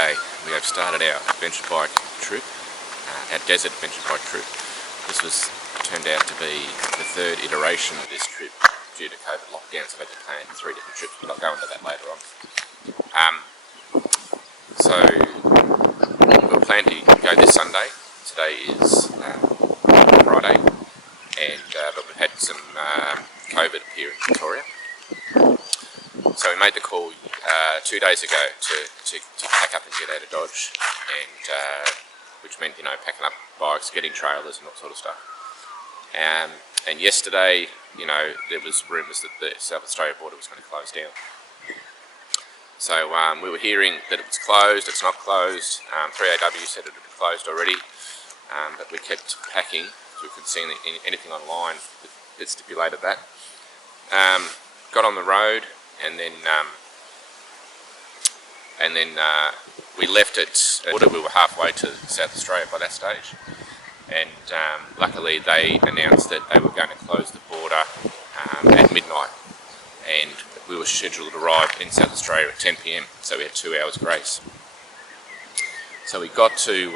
Okay, we have started our adventure bike trip, our desert adventure bike trip. This turned out to be the third iteration of this trip due to COVID lockdowns. I've had to plan 3 different trips, but I'll go into that later on. So we were planning to go this Sunday. Today is Friday, and but we've had some COVID here in Victoria. So we made the call 2 days ago to pack up and get out of Dodge, and which meant, you know, packing up bikes, getting trailers and that sort of stuff. And yesterday, you know, there was rumours that the South Australia border was going to close down. So we were hearing that it was closed. It's not closed. 3AW said it had been closed already, but we kept packing so we couldn't see anything online that stipulated that. Got on the road, and then we left it. We were halfway to South Australia by that stage, and luckily they announced that they were going to close the border at midnight, and we were scheduled to arrive in South Australia at 10 PM, so we had 2 hours grace. So we got to,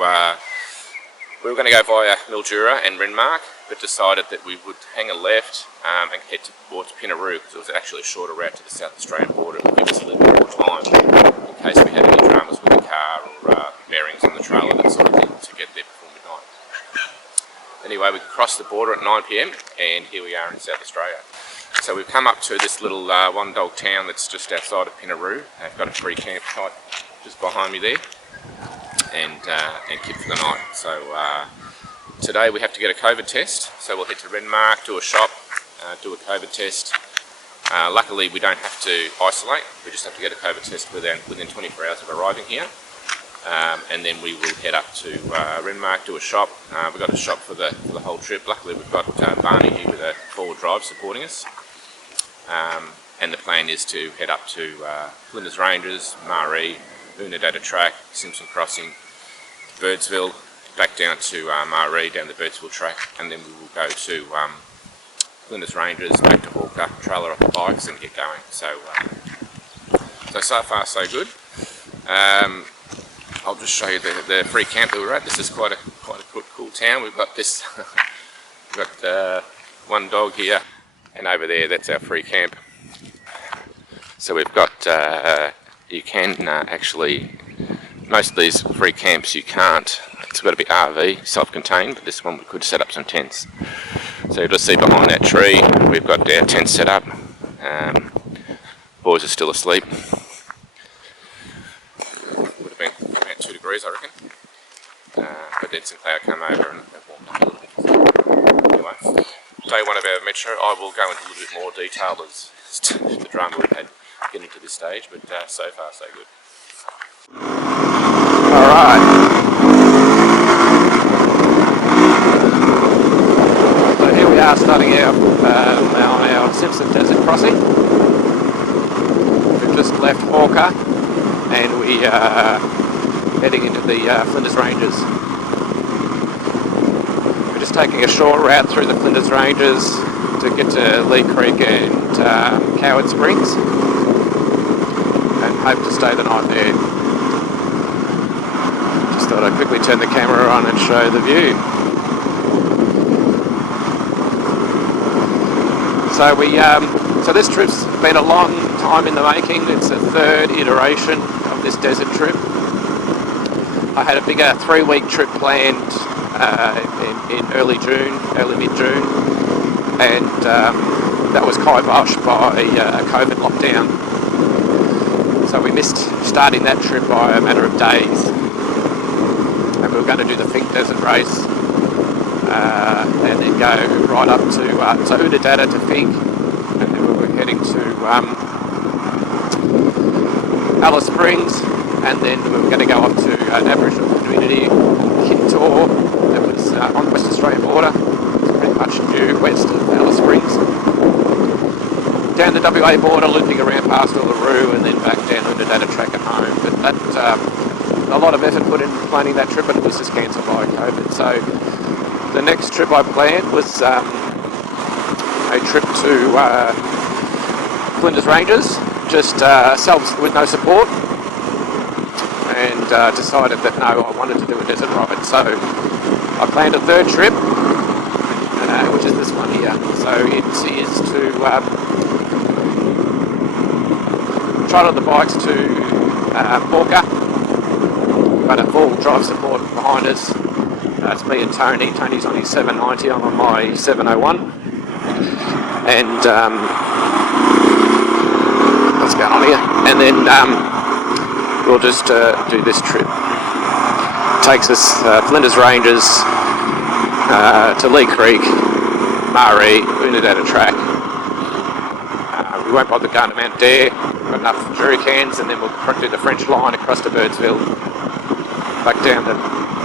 we were going to go via Mildura and Renmark, but decided that we would hang a left and head towards Pinaroo, because it was actually a shorter route to the South Australian border. It would give us a little bit more time in case we had any dramas with the car or bearings on the trailer, that sort of thing, to get there before midnight. Anyway, we crossed the border at 9 PM, and here we are in South Australia. So we've come up to this little one-dog town that's just outside of Pinaroo. They've got a free campsite just behind me there, and kit for the night. So today we have to get a COVID test, so we'll head to Renmark, do a shop, do a COVID test. Luckily we don't have to isolate, we just have to get a COVID test within 24 hours of arriving here. And then we will head up to Renmark, do a shop. We've got a shop for the whole trip. Luckily we've got Barney here with a 4-wheel drive supporting us. And the plan is to head up to Flinders Ranges, Maree, Oodnadatta track, Simpson crossing, Birdsville, back down to Maree, down the Birdsville track, and then we will go to Flinders Ranges, back to Hawker, trailer up the bikes and get going. So far so good. I'll just show you the free camp that we're at. This is quite a cool town. We've got this, we've got one dog here, and over there that's our free camp. So we've got, you can actually, most of these free camps you can't, it's got to be RV, self-contained, but this one we could set up some tents. So you'll just see behind that tree, we've got our tent set up. Boys are still asleep. Would have been about 2 degrees, I reckon. But then some cloud came over and warmed up a little bit. Anyway, day 1 of our adventure, I will go into a little bit more detail as to the drama we've had getting to this stage, but so far so good. Alright. So here we are starting out on our Simpson desert crossing. We've just left Hawker and we are heading into the Flinders Ranges. We're just taking a short route through the Flinders Ranges to get to Leigh Creek and Coward Springs, and hope to stay the night there. Just thought I'd quickly turn the camera on and show the view. So this trip's been a long time in the making. It's the 3rd iteration of this desert trip. I had a bigger 3-week trip planned in early mid-June, and that was kiboshed by a COVID lockdown. So we missed starting that trip by a matter of days, and we were going to do the Fink Desert race, and then go right up to Oodnadatta to Fink, and then we were heading to Alice Springs, and then we were going to go up to an Aboriginal community called Kintor that was on the West Australian border. It's pretty much due west of Alice Springs. Down the WA border, looping around past Uluru, and then back down Oodnadatta track at home. But that, a lot of effort put into planning that trip, but it was just cancelled by COVID. So the next trip I planned was a trip to Flinders Ranges, just ourselves with no support. and decided that no, I wanted to do a desert ride. So I planned a third trip, which is this one here. So it is to trot on the bikes to Porker. Got a full drive support behind us. It's me and Tony. Tony's on his 790, I'm on my 701. And what's going on here? And then we'll just do this trip. Takes us Flinders Ranges to Leigh Creek, Murray, Oodnadatta track. We won't bother going to Mount Dare. We've got enough jerry cans, and then we'll do the French line across to Birdsville, back down to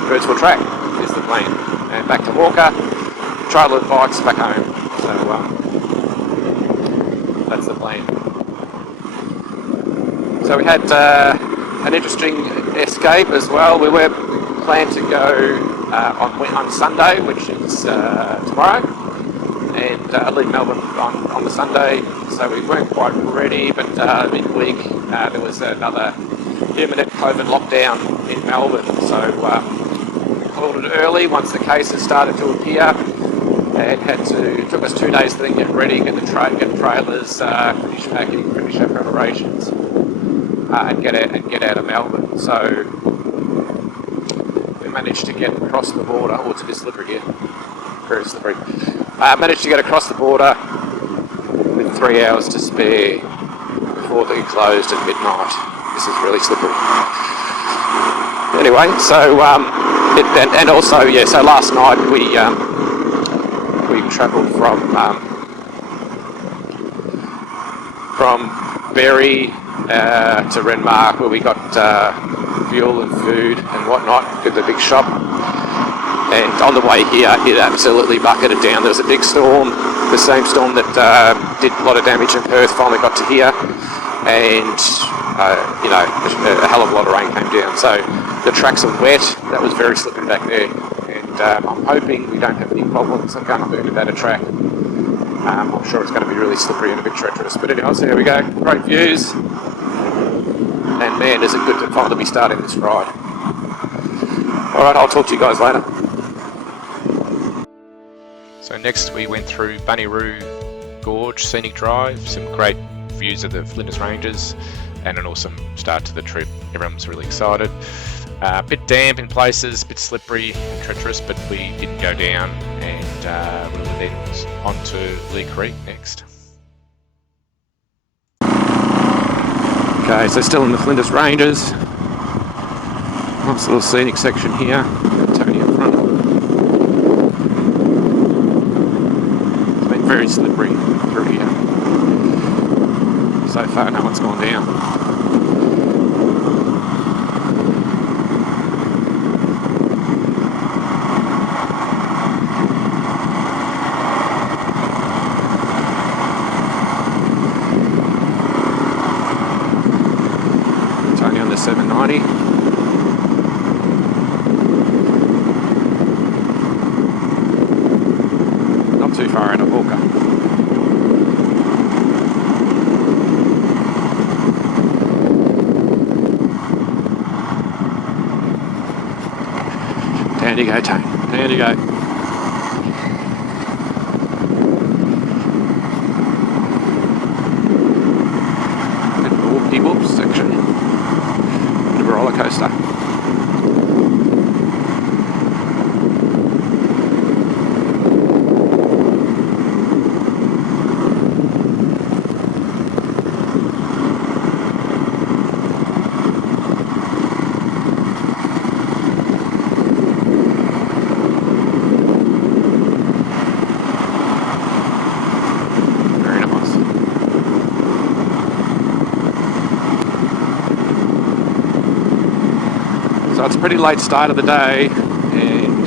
Birdsville track is the plan, and back to Walker, trial the bikes back home. So that's the plan. So we had an interesting escape as well. We were planned to go on Sunday, which is tomorrow, and leave Melbourne on the Sunday. So we weren't quite ready, but midweek there was another imminent COVID lockdown in Melbourne. So we called it early once the cases started to appear, and it took us 2 days to then get ready, get trailers, finish packing, finish our preparations, and get out of Melbourne. So we managed to get across the border. Oh, it's a bit slippery here. Very slippery. Managed to get across the border with 3 hours to spare before they closed at midnight. This is really slippery. Anyway, so and also so last night we travelled from Berry to Renmark, where we got fuel and food and whatnot at the big shop. And on the way here, it absolutely bucketed down. There was a big storm, the same storm that did a lot of damage in Perth, finally got to here, and a hell of a lot of rain came down. So the tracks are wet. That was very slippery back there, and I'm hoping we don't have any problems. I'm going up Oodnadatta track. I'm sure it's going to be really slippery and a bit treacherous. But anyway, so here we go. Great views, and man, is it good to finally be starting this ride. All right, I'll talk to you guys later. So next we went through Bunnyroo Gorge Scenic Drive, some great views of the Flinders Ranges, and an awesome start to the trip. Everyone was really excited. A bit damp in places, a bit slippery and treacherous, but we didn't go down, and we were then on to Leigh Creek next. Okay, so still in the Flinders Ranges. Nice little scenic section here. Tony up front. It's been very slippery through here. So far, no one's gone down. Tony on the 790. Too far out of Walker. Down you go, Tony. Down you go. And whoopty whoops section. Bit of a roller coaster. So it's a pretty late start of the day, and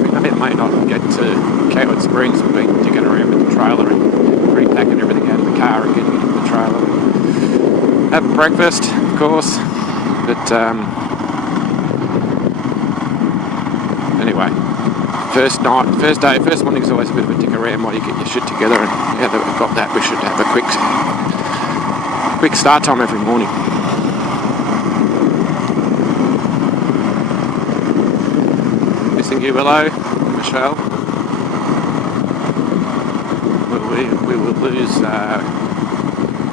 we may not get to Coward Springs. We've been digging around with the trailer and repacking everything out of the car and getting it into the trailer. Have breakfast, of course, but anyway, first morning is always a bit of a dig around while you get your shit together, and now that we've got that, we should have a quick start time every morning. you, Willow, Michelle. We will lose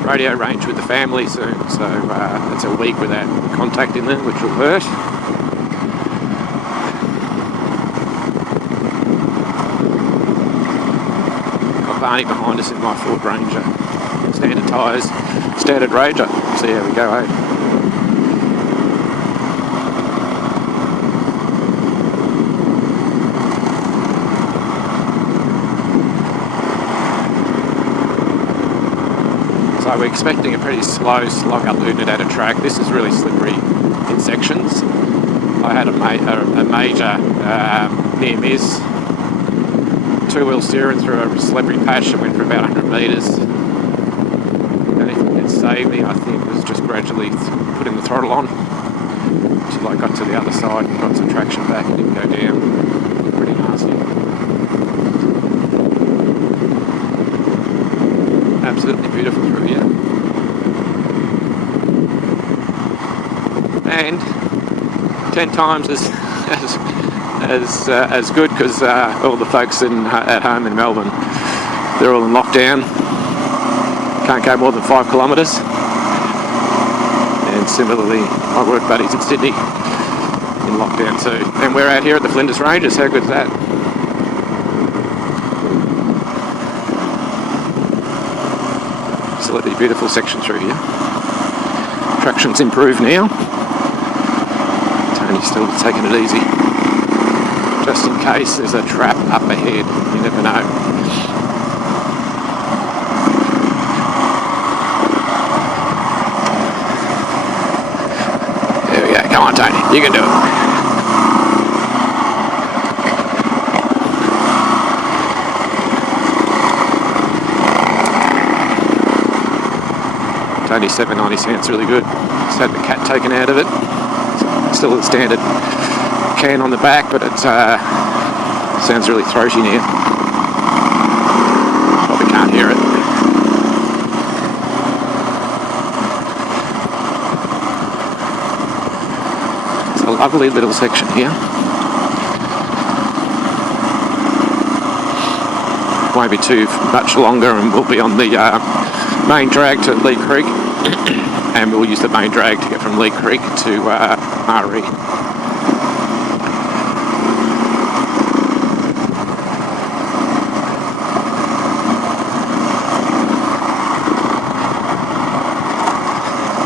radio range with the family soon, so it's a week without contacting them, which will hurt. Got Barney behind us in my Ford Ranger. Standard tyres, standard Ranger. See how we go, eh? So we're expecting a pretty slow slog up Oodnadatta track. This is really slippery in sections. I had a major near miss. Two-wheel steering through a slippery patch that went for about 100 metres. The only thing that saved me, I think, was just gradually putting the throttle on until I got to the other side and got some traction back and didn't go down. Pretty nasty. Absolutely beautiful through here. And 10 times as good, because all the folks at home in Melbourne, they're all in lockdown. Can't go more than 5 kilometres. And similarly, my work buddies in Sydney in lockdown too. And we're out here at the Flinders Ranges. How good is that? Absolutely beautiful section through here. Traction's improved now. Tony's still taking it easy, just in case there's a trap up ahead. You never know. There we go. Come on, Tony. You can do it. Only 790 sounds really good. Just had the cat taken out of it. Still the standard can on the back, but it sounds really throaty now. Probably can't hear it. It's a lovely little section here. Won't be too much longer, and we'll be on the main drag to Leigh Creek, and we'll use the main drag to get from Leigh Creek to Mungeranie.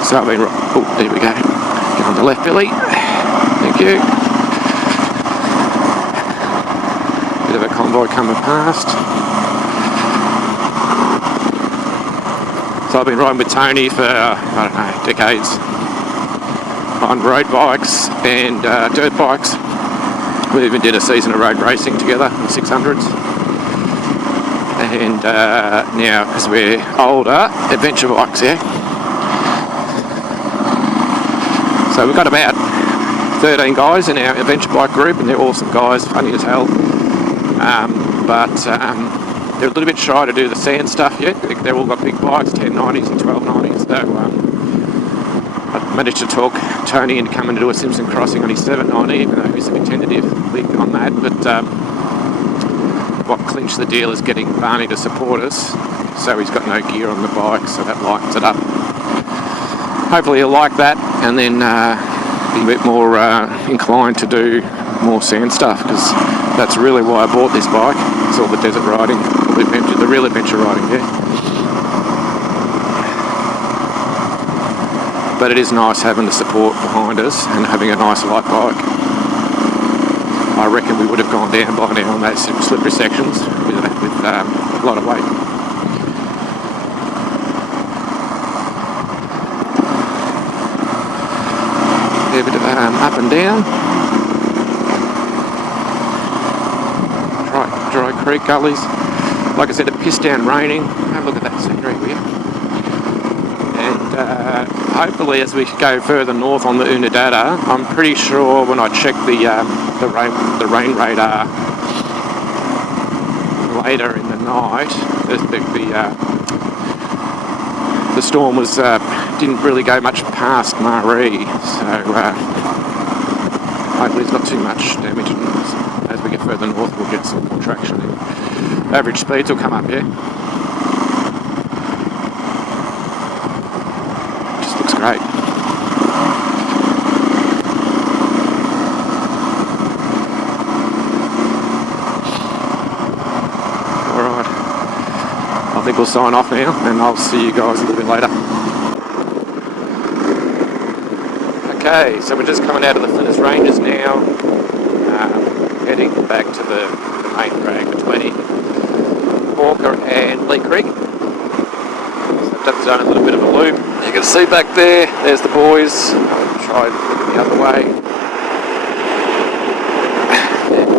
So I've been oh, there we go. Get on the left, Billy. Thank you. Bit of a convoy coming past. So I've been riding with Tony for, I don't know, decades on road bikes and dirt bikes. We even did a season of road racing together in 600s. And now, because we're older, adventure bikes, yeah. So we've got about 13 guys in our adventure bike group, and they're awesome guys, funny as hell. They're a little bit shy to do the sand stuff yet. They've all got big bikes, 1090s and 1290s. So I managed to talk Tony into coming to do a Simpson crossing on his 790, even though he's a bit tentative on that. But what clinched the deal is getting Barney to support us. So he's got no gear on the bike, so that lightens it up. Hopefully he'll like that, and then be a bit more inclined to do more sand stuff, because that's really why I bought this bike. It's all the desert riding, the real adventure riding, yeah. But it is nice having the support behind us and having a nice light bike. I reckon we would have gone down by now on those slippery sections with a lot of weight. A bit of up and down. Dry creek gullies. Like I said, it pissed down raining. Have a look at that scenery here. And hopefully as we go further north on the Oodnadatta, I'm pretty sure when I checked the rain radar later in the night, the storm was didn't really go much past Mungeranie, so hopefully it's not too much damage as we get further north, we'll get some more traction. Average speeds will come up, yeah. Just looks great. Alright, I think we'll sign off now, and I'll see you guys a little bit later. Okay, so we're just coming out of the Flinders Ranges now, heading back to the main drag between Walker and Leigh Creek. So I've done a little bit of a loop. You can see back there, there's the boys. I'll try and look the other way. And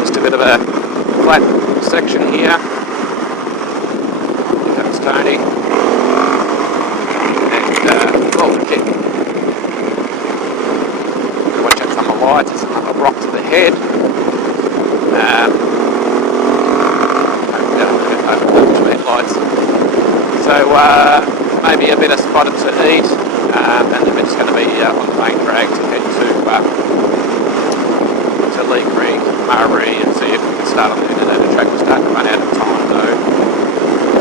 just a bit of a flat section here. Here comes Tony. And, oh, okay. Watch out for the lights, there's another rock to the head. Lights. So maybe a bit of spotted to eat, and then we're just going to be on the main drag to head to Leigh Creek, Mungeranie, and see if we can start on the Oodnadatta track. We're starting to run out of time though,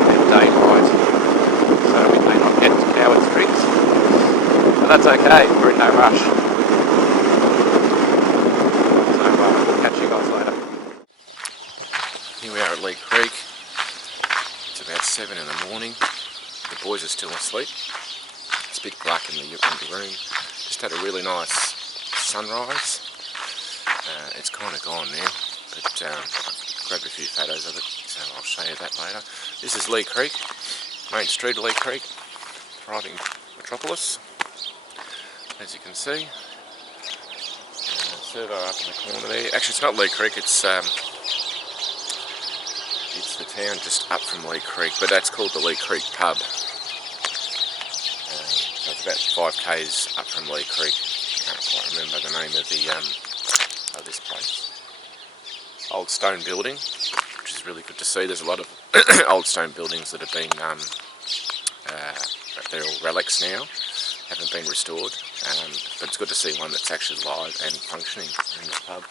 and daylight, so we may not get to Coward Streets, but that's okay, we're in no rush. So we'll catch you guys later. Here we are at Leigh Creek. About 7 in the morning. The boys are still asleep. It's a bit black in the room. Just had a really nice sunrise. It's kind of gone now, but I grabbed a few photos of it, so I'll show you that later. This is Leigh Creek, main street of Leigh Creek, thriving metropolis, as you can see. Servo up in the corner there. Actually, it's not Leigh Creek. It's the town just up from Leigh Creek, but that's called the Leigh Creek Pub. So it's about 5 k's up from Leigh Creek. Can't quite remember the name of this place. Old stone building, which is really good to see. There's a lot of old stone buildings that have been, they're all relics now, haven't been restored. But it's good to see one that's actually live and functioning in the pub.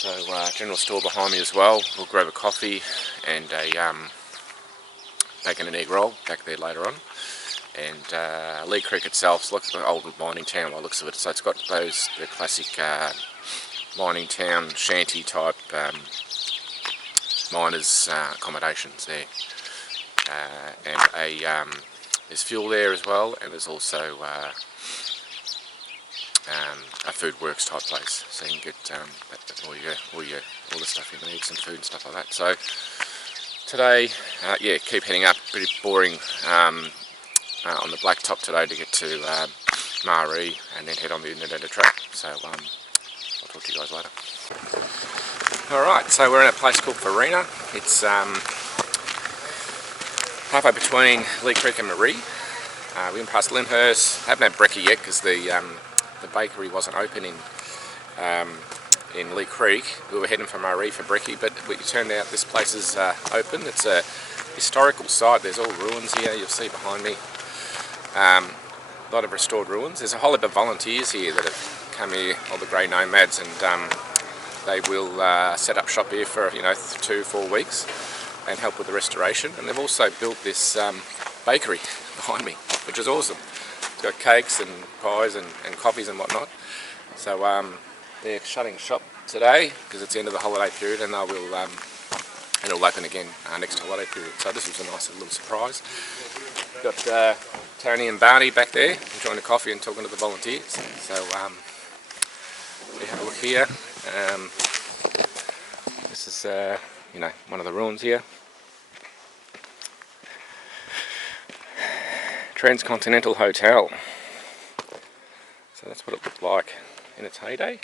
So general store behind me as well. We'll grab a coffee and a bacon and egg roll back there later on. And Leigh Creek itself looks like an old mining town by the looks of it. So it's got the classic mining town, Shanty type miners' accommodations there. And there's fuel there as well, and there's also a food works type place, so you can get all the stuff you need, some food and stuff like that. So today, keep heading up. Pretty boring on the blacktop today to get to Mungeranie and then head on the Oodnadatta track. So I'll talk to you guys later. Alright, so we're in a place called Paruna. It's halfway between Leigh Creek and Mungeranie. We went past Lyndhurst. Haven't had brekkie yet because the bakery wasn't open in Leigh Creek. We were heading for Mungeranie for brekkie, but it turned out this place is open. It's a historical site. There's all ruins here. You'll see behind me. A lot of restored ruins. There's a whole heap of volunteers here that have come here, all the grey nomads, and they will set up shop here for 2-4 weeks and help with the restoration. And they've also built this bakery behind me, which is awesome. It's got cakes and pies and coffees and whatnot. So they're shutting shop today because it's the end of the holiday period, and it'll open again next holiday period. So this was a nice little surprise. Got Tony and Barney back there enjoying the coffee and talking to the volunteers. So we have a look here. This is one of the ruins here. Transcontinental Hotel. So that's what it looked like in its heyday.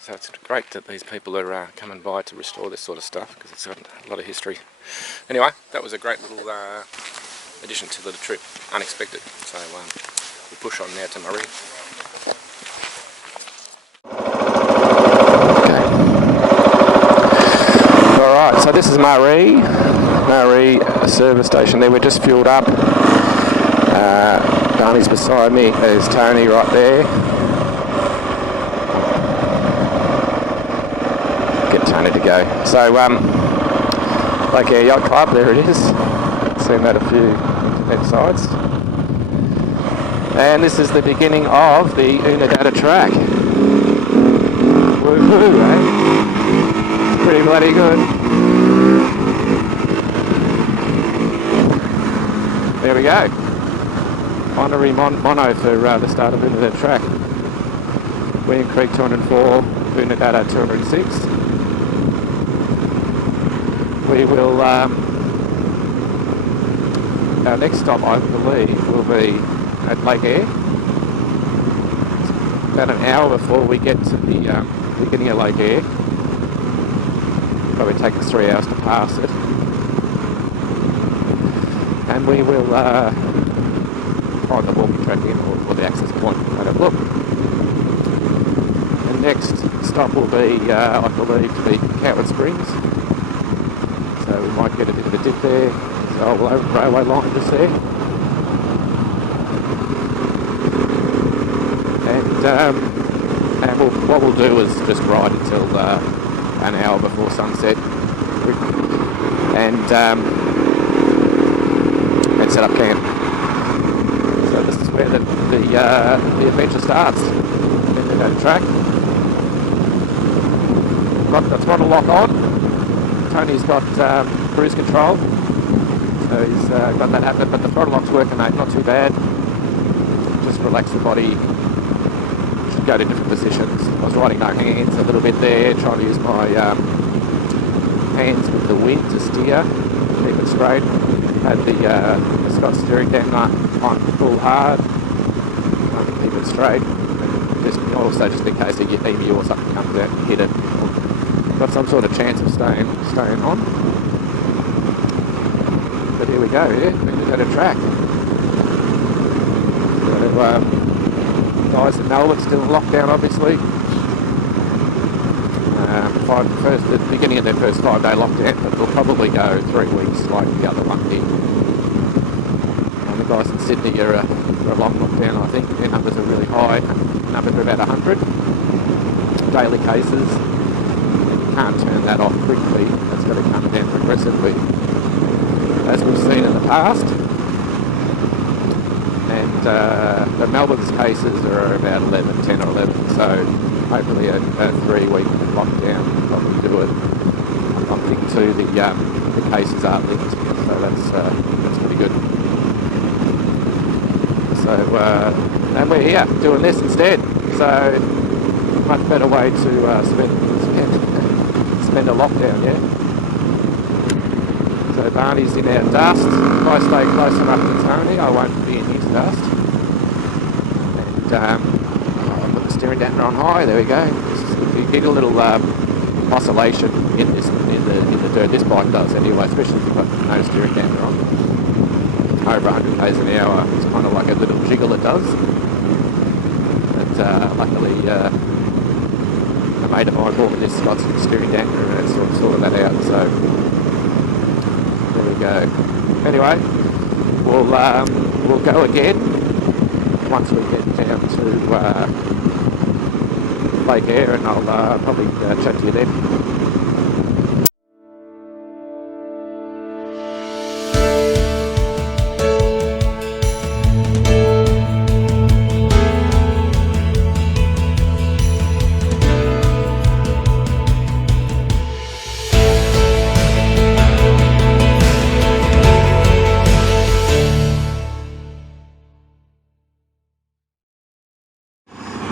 So it's great that these people are coming by to restore this sort of stuff because it's got a lot of history. Anyway, that was a great little addition to the trip, unexpected. So we push on now to Mungeranie. Alright, so this is Mungeranie service station there. We're just fueled up. Barney's beside me. There's Tony right there. Get Tony to go. So, Lake Air Yacht Club, there it is. Seen that a few internet sites. And this is the beginning of the Oodnadatta track. Woohoo, eh? Pretty bloody good. There we go. Honorary mono for the start of Oodnadatta track. William Creek 204, Oodnadatta 206. We will, our next stop I believe will be at Lake Air. About an hour before we get to the beginning of Lake Air. Probably take us 3 hours to pass it. And we will find the walking track again, or the access point. Have a look. The next stop will be, I believe, to be Coward Springs. So we might get a bit of a dip there. There's the old railway line just there. And what we'll do is just ride until an hour before sunset, and set up camp. So this is where the adventure starts. In that track. Got the throttle lock on. Tony's got cruise control, so he's got that happening. But the throttle lock's working, mate. Not too bad. Just relax the body. Go to different positions. I was riding no hands a little bit there, trying to use my hands with the wind to steer, keep it straight. Had the Scott steering down on full hard, keep it straight. And just also just in case a emu or something comes out and hit it, got some sort of chance of staying on. But here we go. Yeah, we just had a track. So, guys in Melbourne still in lockdown, obviously. The beginning of their first 5-day lockdown, but they'll probably go 3 weeks like the other one did. And the guys in Sydney are a long lockdown, I think. Their numbers are really high. Numbers are about 100 daily cases. You can't turn that off quickly. That's got to come down progressively, as we've seen in the past. And the Melbourne's cases are about 10 or 11, so hopefully a 3-week lockdown will probably do it. I think too the cases are linked, so that's pretty good. So and we're here doing this instead, so much better way to spend a lockdown, yeah. So Barney's in our dust. If I stay close enough to Tony, I won't be in his dust. And I'll put the steering damper on high. There we go. You get a little oscillation in the dirt. This bike does anyway, especially if you've got no steering damper on. Over 100 k's an hour, it's kind of like a little jiggle it does. But luckily, a mate of mine bought me this, got some steering damper, and it sorted that out. So. Go. Anyway, we'll go again once we get down to Lake Air, and I'll probably chat to you then.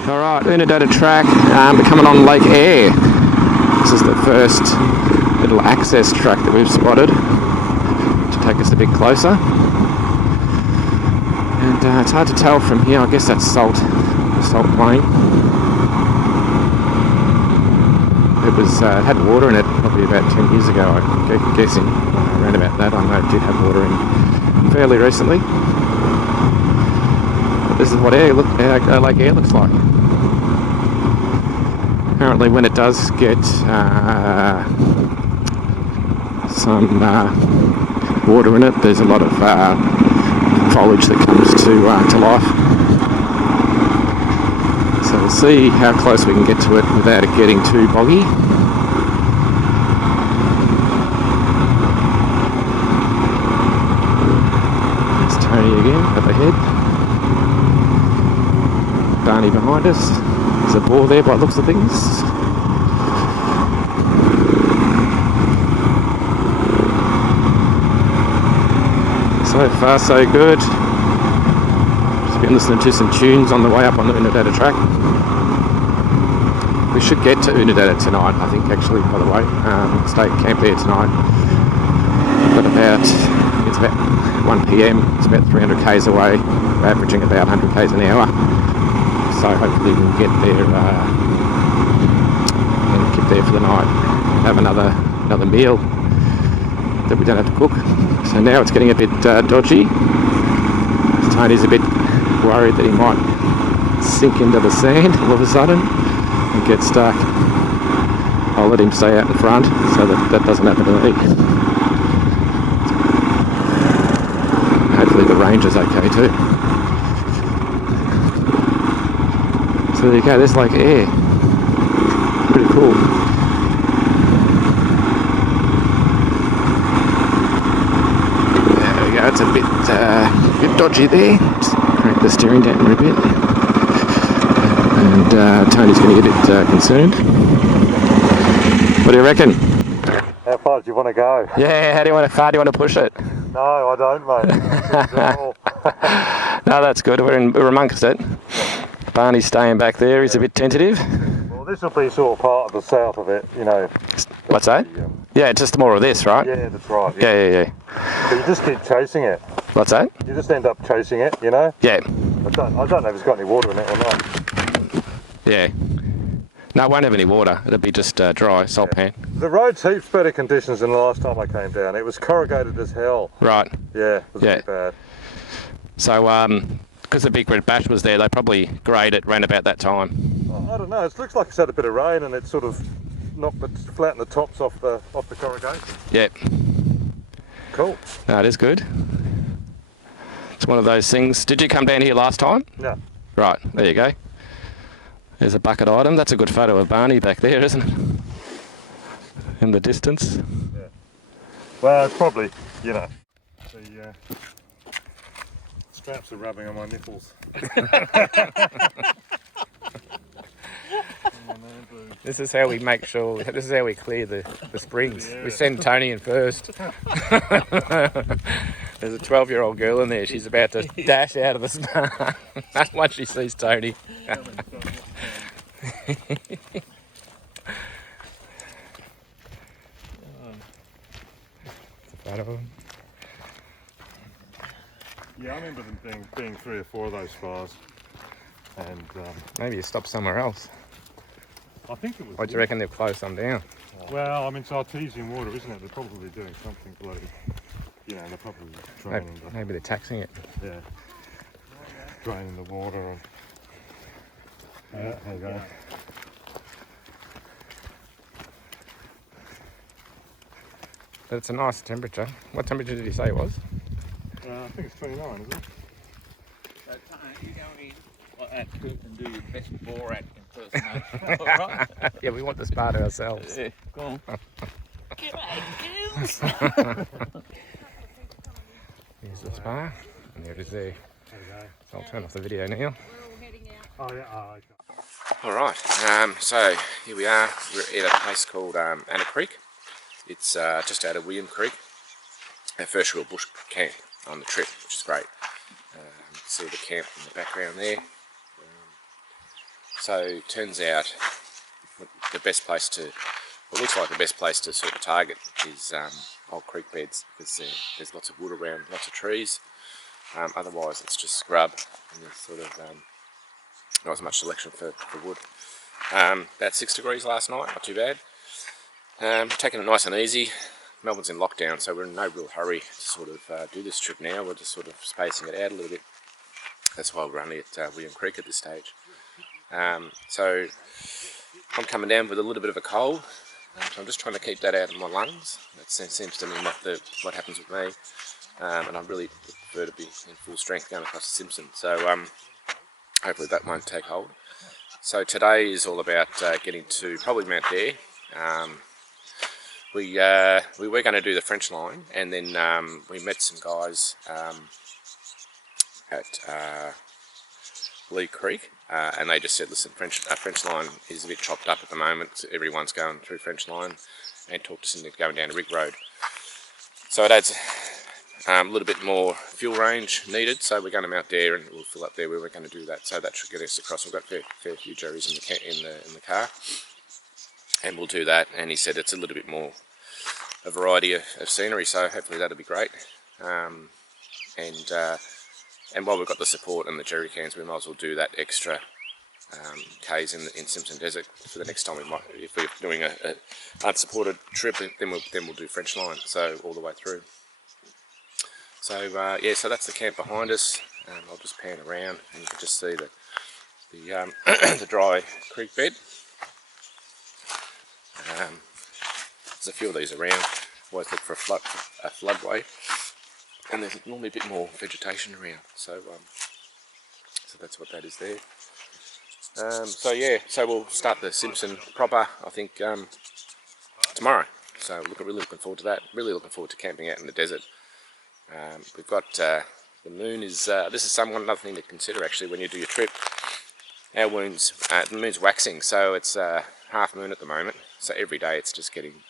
Alright, Oodnadatta track, we're coming on Lake Air. This is the first little access track that we've spotted to take us a bit closer. And it's hard to tell from here, I guess that's salt plain. It was had water in it probably about 10 years ago, I'm guessing, around about that. I know it did have water in fairly recently. But this is what Lake Air looks like. Apparently when it does get some water in it, there's a lot of foliage that comes to life. So we'll see how close we can get to it without it getting too boggy. There's Tony again up ahead. Barney behind us. There's a boar there by the looks of things. So far so good. Just been listening to some tunes on the way up on the Oodnadatta track. We should get to Oodnadatta tonight, I think, actually, by the way. Stay at camp there tonight. But it's about 1 PM, it's about 300 k's away. We're averaging about 100 k's an hour. So hopefully we'll get there for the night, have another meal that we don't have to cook. So now it's getting a bit dodgy. Tony's a bit worried that he might sink into the sand all of a sudden and get stuck. I'll let him stay out in front so that doesn't happen to me. Hopefully the range is okay too. So there you go, there's like air. Pretty cool. There we go, it's a bit dodgy there. Just crank the steering down a bit. And Tony's going to get a bit concerned. What do you reckon? How far do you want to go? Yeah, how do you want to push it? No, I don't, mate. No, that's good. We're amongst it. Barney's staying back there. He's a bit tentative. Well, this will be sort of part of the south of it, you know. What's that? Yeah, just more of this, right? Yeah, that's right. Yeah. But you just keep chasing it. What's that? You just end up chasing it, you know. Yeah. I don't know if it's got any water in it or not. Yeah. No, it won't have any water. It'll be just dry, salt pan. The road's heaps better conditions than the last time I came down. It was corrugated as hell. Right. Yeah, it was pretty bad. So, because the big red bash was there, they probably grade it round about that time. I don't know. It looks like it's had a bit of rain and it's sort of flattened the tops off the corrugation. Yep. Cool. No, it is good. It's one of those things. Did you come down here last time? No. Right. There you go. There's a bucket item. That's a good photo of Barney back there, isn't it? In the distance. Yeah. Well, it's probably, you know, the straps are rubbing on my nipples. This is how we make sure, this is how we clear the springs. Yeah. We send Tony in first. There's a 12-year-old girl in there. She's about to dash out of the snow once she sees Tony. Yeah, I remember them being 3 or 4 of those fires. And maybe you stop somewhere else. I think it was. What do you reckon they'll close some down? Well, I mean, it's artesian water, isn't it? They're probably doing something bloody, you know, they're probably draining maybe they're taxing it. Yeah. Draining the water and... Yeah, there you go. But it's a nice temperature. What temperature did you say it was? I think it's 29, isn't it? So, you go in like that and do your best Borat impersonation, alright? Yeah, we want the spa to ourselves. Yeah, go on. G'day, girls! Here's the spa, and there it is there. So I'll turn off the video now. Oh, yeah, okay. Alright, so here we are. We're at a place called Anna Creek. It's just out of William Creek. Our first real bush camp on the trip, which is great. See the camp in the background there. So turns out the best place to, what looks like the best place to sort of target is old creek beds, because there's lots of wood around, lots of trees. Otherwise it's just scrub, and there's sort of not as much selection for wood. About 6 degrees last night, not too bad. Taking it nice and easy. Melbourne's in lockdown, so we're in no real hurry to sort of do this trip now. We're just sort of spacing it out a little bit. That's why we're only at William Creek at this stage. So I'm coming down with a little bit of a cold, so I'm just trying to keep that out of my lungs. That seems to me what happens with me. and I really prefer to be in full strength going across the Simpson. So hopefully that won't take hold. So today is all about getting to probably Mount Dare. We were going to do the French line, and then we met some guys at Leigh Creek, and they just said, listen, French line is a bit chopped up at the moment, so everyone's going through French line, and talked us into going down to Rig Road. So it adds a little bit more fuel range needed, so we're going to Mount Dare and we'll fill up there where we're going to do that. So that should get us across. We've got fair few jerrys in the car, and we'll do that. And he said it's a little bit more a variety of scenery, so hopefully that'll be great. And while we've got the support and the jerry cans, we might as well do that extra K's in Simpson Desert for the next time. We might, if we're doing a unsupported trip, then we'll do French line, so all the way through. So yeah, so that's the camp behind us. I'll just pan around, and you can just see the the dry creek bed. There's a few of these around. Always look for a floodway, and there's normally a bit more vegetation around. So so that's what that is there. So yeah, so we'll start the Simpson proper, I think, tomorrow. So really looking forward to that. Really looking forward to camping out in the desert. We've got the moon is. This is another thing to consider actually when you do your trip. Our moon's the moon's waxing, so it's half moon at the moment. So every day it's just getting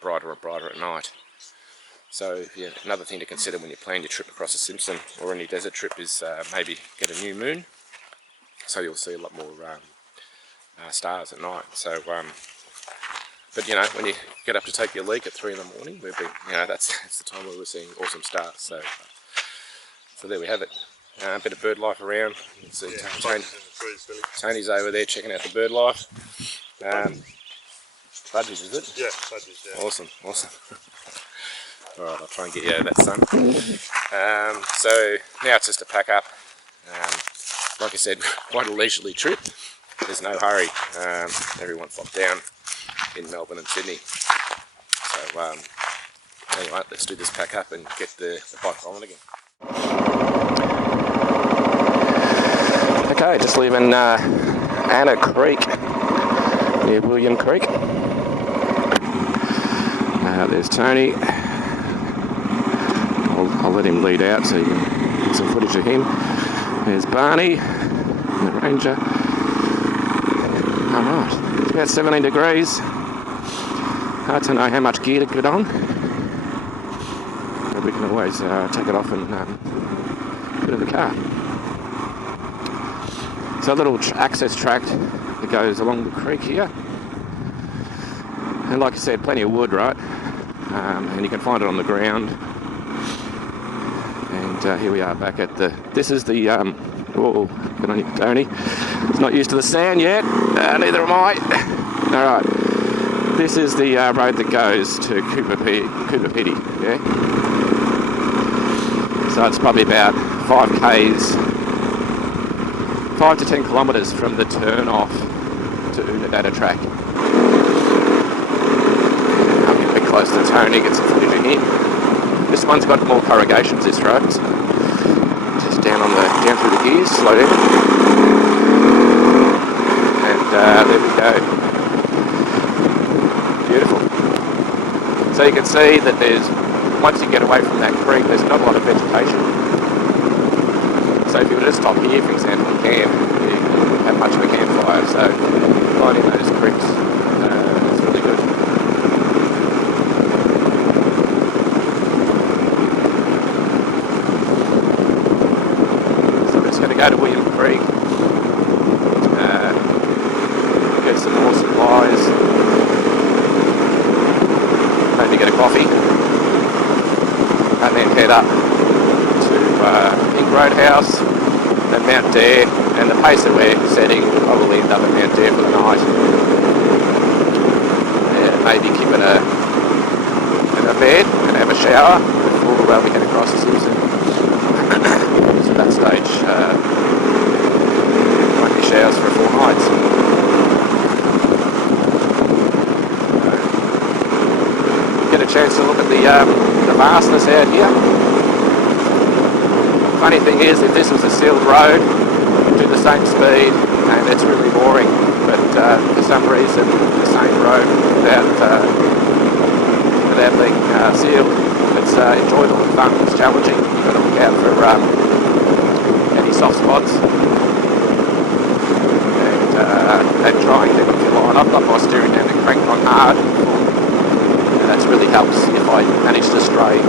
brighter and brighter at night. So yeah, another thing to consider when you plan your trip across the Simpson or any desert trip is maybe get a new moon. So you'll see a lot more stars at night. So, but you know, when you get up to take your leak at 3 in the morning, we've been, you know, that's the time where we're seeing awesome stars. So, so there we have it. A bit of bird life around. You can see Tony's over there checking out the bird life. Budgies, is it? Yeah, budgies. Yeah. Awesome. All right, I'll try and get you out of that sun. So now it's just a pack up. Like I said, quite a leisurely trip. There's no hurry. Everyone's locked down in Melbourne and Sydney. So anyway, let's do this pack up and get the bike rolling again. Okay, just leaving Anna Creek near William Creek. There's Tony. I'll let him lead out so you can get some footage of him. There's Barney, the Ranger. Alright, it's about 17 degrees. Hard to know how much gear to put on. But we can always take it off and put it in the car. So a little access track that goes along the creek here. And like I said, plenty of wood, right? And you can find it on the ground. And here we are back at the, this is the, whoa, good on you, Tony. It's not used to the sand yet, neither am I. Alright, this is the road that goes to Coober, Pedy, yeah? So it's probably about 5 to 10 kilometres from the turn off to Oodnadatta track. I'll get a bit close to Tony, get some footage of him. This one's got more corrugations, this road. So just down through the gears, slow down. And there we go. Beautiful. So you can see that once you get away from that creek, there's not a lot of vegetation. So if you were to stop here, for example, and camp, you wouldn't have much of a campfire. So finding those creeks is really good. Go to William Creek, get some more supplies, maybe get a coffee, and then head up to Pink Roadhouse and Mount Dare, and the pace that we're setting will probably end up at Mount Dare for the night. Yeah, maybe keep in a bed and have a shower before we head across the Simpson. So at that stage, won't be showers for 4 nights. Get a chance to look at the vastness out here. funny thing is, if this was a sealed road, do the same speed, and it's really boring. But for some reason, the same road without being sealed, it's enjoyable and fun. It's challenging. You've got to look out for any soft spots and try and get them to line up. I've got my steering down and cranked on hard, and that really helps if I manage to stray.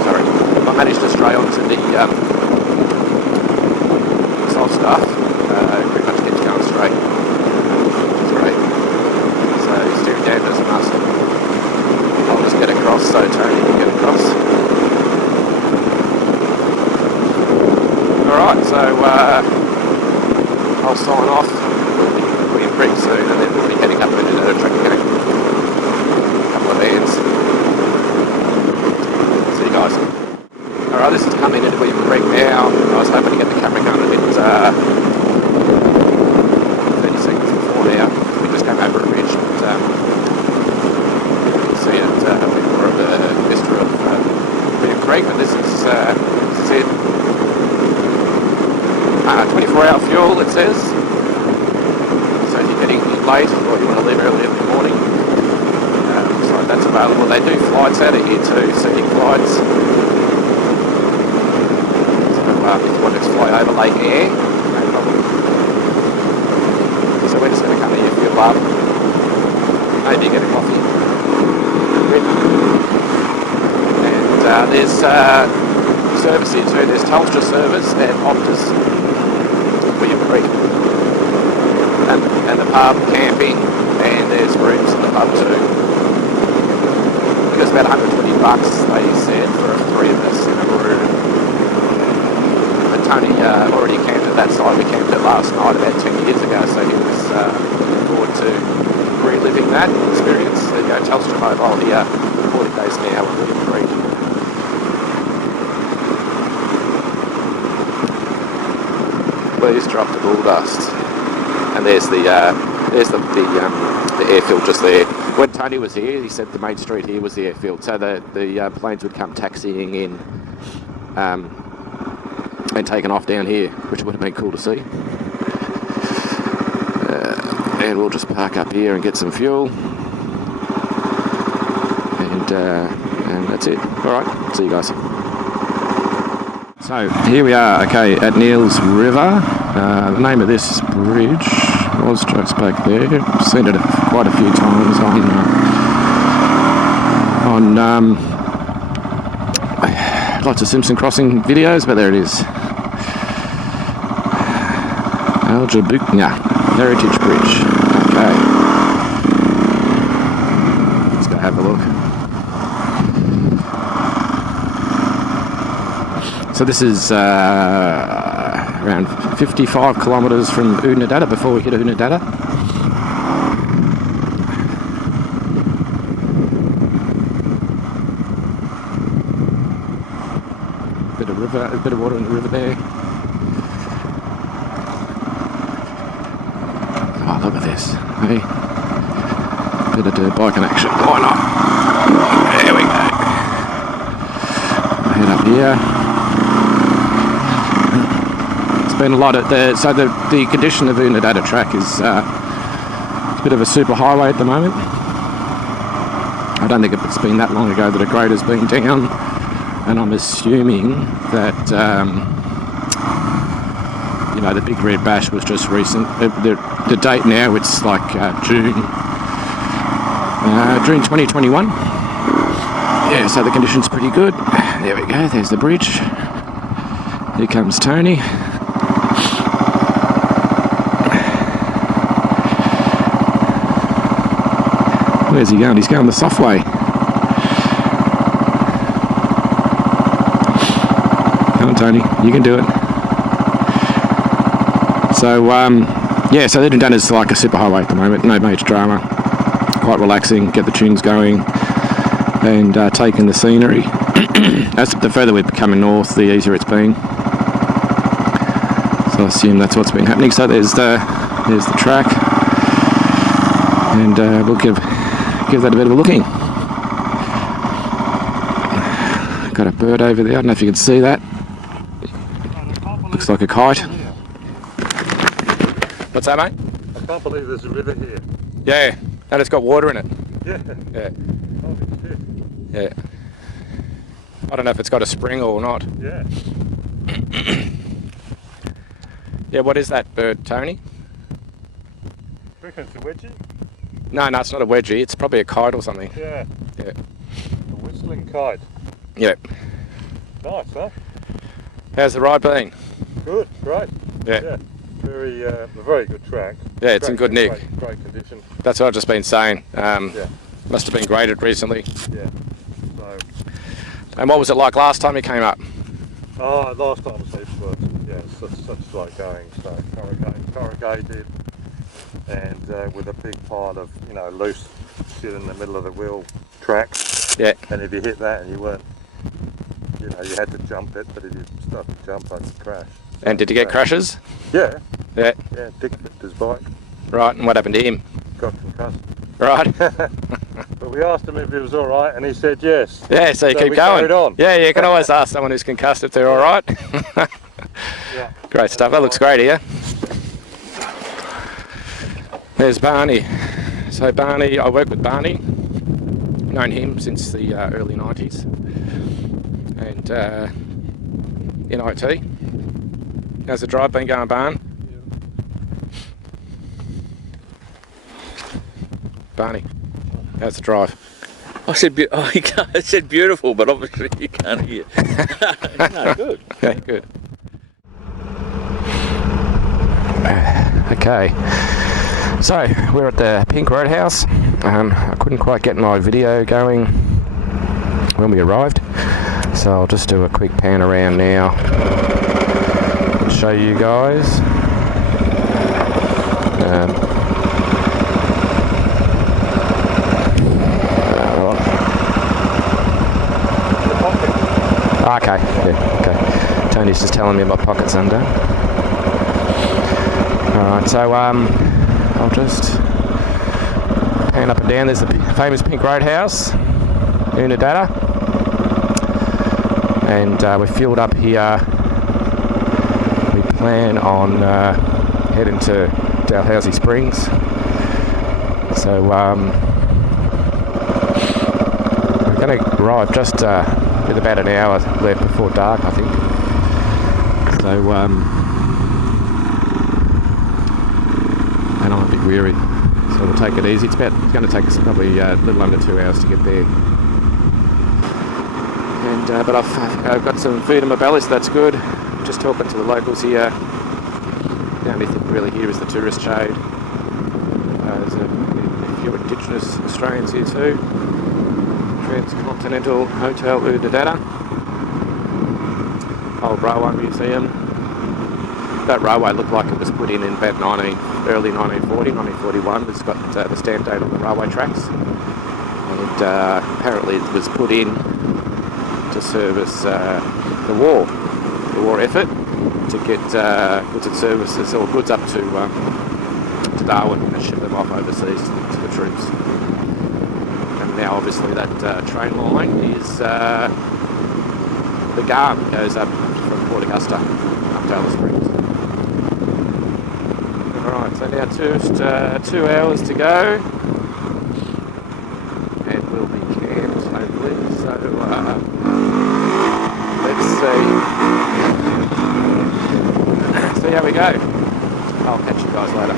Sorry, if I manage to stray onto the soft stuff, pretty much gets going straight, which is great. So steering down is a must. I'll just get across so Tony can get across. Alright, so I'll sign off. We'll be in Creek soon, and then we'll be heading up into the track again. A couple of bands. See you guys. Alright, this is coming into William Creek now. I was hoping to get the camera going a bit 30 seconds before now. We just came over a ridge, but you can see it a bit more of the vista of William Creek, but this is it. 24-hour fuel, it says. So if you're getting late or you want to leave early in the morning, looks like that's available. They do flights out of here too, Scenic flights. So if you want to fly over Leigh, no problem. So we're just going to come here, fuel up, maybe get a coffee. And there's service here too. There's Telstra service and Optus. William Creek, and the pub, camping, and there's rooms in the pub too. It was about $120, they said, for three of us in a room. But Tony already camped at that site. We camped it last night about 10 years ago, so he was looking forward to reliving that experience. There you go, Telstra Mobile here, 40 days now at William Creek. Please drop the bull dust. And there's the airfield just there. When Tony was here, he said the main street here was the airfield, so the planes would come taxiing in and taken off down here, which would have been cool to see. And we'll just park up here and get some fuel. And that's it. All right, see you guys. So here we are, okay, at Neil's River. The name of this bridge was just back there. I've seen it quite a few times on lots of Simpson crossing videos, but there it is. Aljabukna Heritage Bridge. Okay. Let's go have a look. So this is around 55 kilometres from Oodnadatta before we hit Oodnadatta. A bit of water in the river there. Oh, look at this. Hey, bit of dirt biking action going on. There we go. Head up here. Been a lot of the condition of the Untitled track is a bit of a super highway at the moment. I don't think it's been that long ago that a grader's been down, and I'm assuming that the big red bash was just recent. The date now, it's like June 2021. Yeah, so the condition's pretty good. There we go. There's the bridge. Here comes Tony. Where's he going? He's going the soft way. Come on, Tony. You can do it. So, so they've done is like a super highway at the moment. No major drama. Quite relaxing. Get the tunes going. And taking the scenery. As the further we're coming north, the easier it's been. So I assume that's what's been happening. So there's the track. And we'll give that a bit of a looking. Got a bird over there, I don't know if you can see that. Looks like a kite. Yeah. What's that, mate? I can't believe there's a river here. Yeah, and it's got water in it. Yeah. Yeah, Holy shit. yeah. I don't know if it's got a spring or not. Yeah. Yeah, what is that bird, Tony? I reckon it's a wedgie? No, it's not a wedgie. It's probably a kite or something. Yeah. Yeah. A whistling kite. Yeah. Nice, huh? How's the ride been? Good, great. Yeah. Yeah. A very good track. Yeah, it's in good nick. Great condition. That's what I've just been saying. Yeah. Must have been graded recently. Yeah. So. And what was it like last time you came up? Oh, last time was heaps worse. Yeah, such slow going. So corrugated, and with a big pile of loose shit in the middle of the wheel track. Yeah. And if you hit that and you weren't, you had to jump it, but if you started to jump, I'd crash. And did you get crashes? Yeah. Yeah. Yeah. Dick flipped his bike. Right. And what happened to him? Got concussed. Right. But we asked him if he was all right, and he said yes. Yeah. So you keep we going. carried on. Yeah. You can always ask someone who's concussed if they're all right. Yeah. Great stuff. That looks great here. There's Barney. So Barney, I work with Barney. Known him since the early 90s. And in IT. How's the drive been going, Barn? Barney, how's the drive? I said, I said beautiful, but obviously you can't hear. No, good. Okay, good. Okay, so we're at the Pink Roadhouse. I couldn't quite get my video going when we arrived, so I'll just do a quick pan around now and show you guys. Okay, yeah, okay. Tony's just telling me my pocket's undone. Alright, so I'll just pan up and down. There's the famous Pink Roadhouse, Oodnadatta. And we're fueled up here. We plan on heading to Dalhousie Springs. So we're going to arrive just with about an hour left before dark, I think. So and I'm a bit weary, so we'll take it easy. It's going to take us probably a little under 2 hours to get there. And but I've got some food in my belly, so that's good. Just talking to the locals here. The only thing really here is the tourist shade. There's a few Indigenous Australians here too. Transcontinental Hotel Oodnadatta. Old Railway Museum. That railway looked like it was put in about early 1940, 1941. It's got the stamp date on the railway tracks. And apparently it was put in to service the war effort, to get goods and services or goods up to Darwin and ship them off overseas to the troops. And now obviously that train line is the GARM goes up from Port Augusta up to Alice Springs. Alright, so now just 2 hours to go and we'll be camped hopefully, so let's see how we go. I'll catch you guys later.